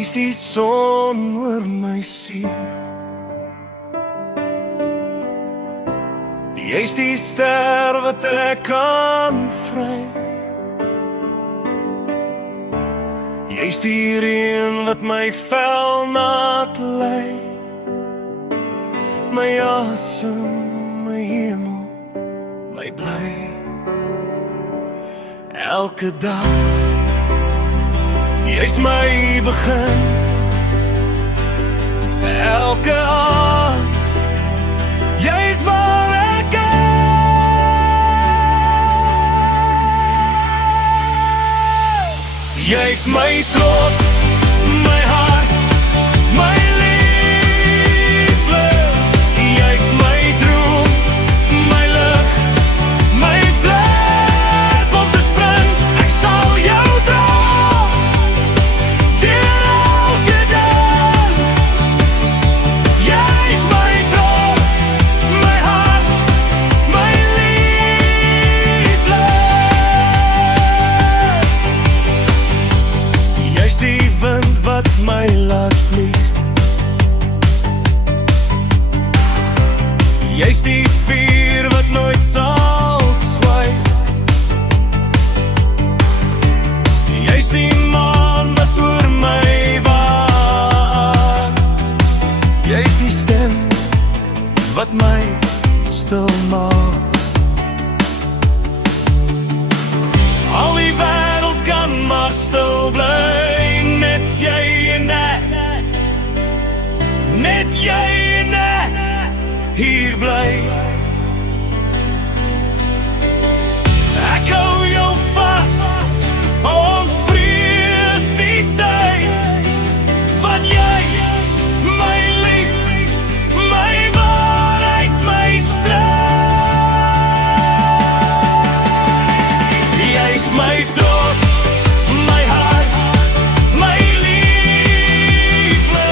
Jy's die son oor my siel. Jy's die ster wat ek kan vry. Jy's die reën wat my vel nat lei. My asem, my hemel, my bly. Elke dag, jy's my begin. Elke aand, jy's waar ek is. Jy's my trots, my hart, my liefde. Jy's my droom, my lig, my vlek om te spring. Ek sal jou dra deur elke dag. Jy's my trots, my hart, my liefde. Jy's die wind wat my laat vlieg. Jy's die vuur wat nooit sal swyg. Jy's die maan wat oor my waak. Jy's die stem wat my stil maak. Al die wêreld kan maar stil bly, net jy en ek. Net jy en ek hier bly. Ek hou jou vas, ons vrees die tyd. Want jy, my lief, my waarheid, my stryd. Jy's my trots, my hart, my liefde.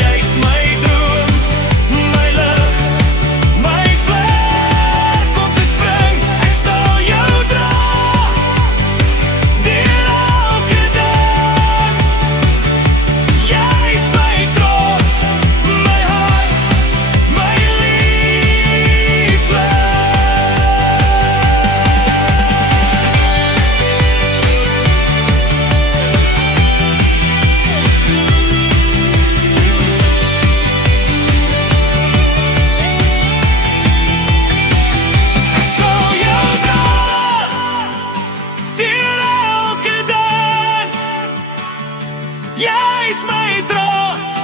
Jy's my droom, my lig, my vlek om te spring. Ek sal jou dra deur elke dag. Jy's my trots, my hart, my liefde. Ek sal jou dra deur elke dag. Jy's my trots,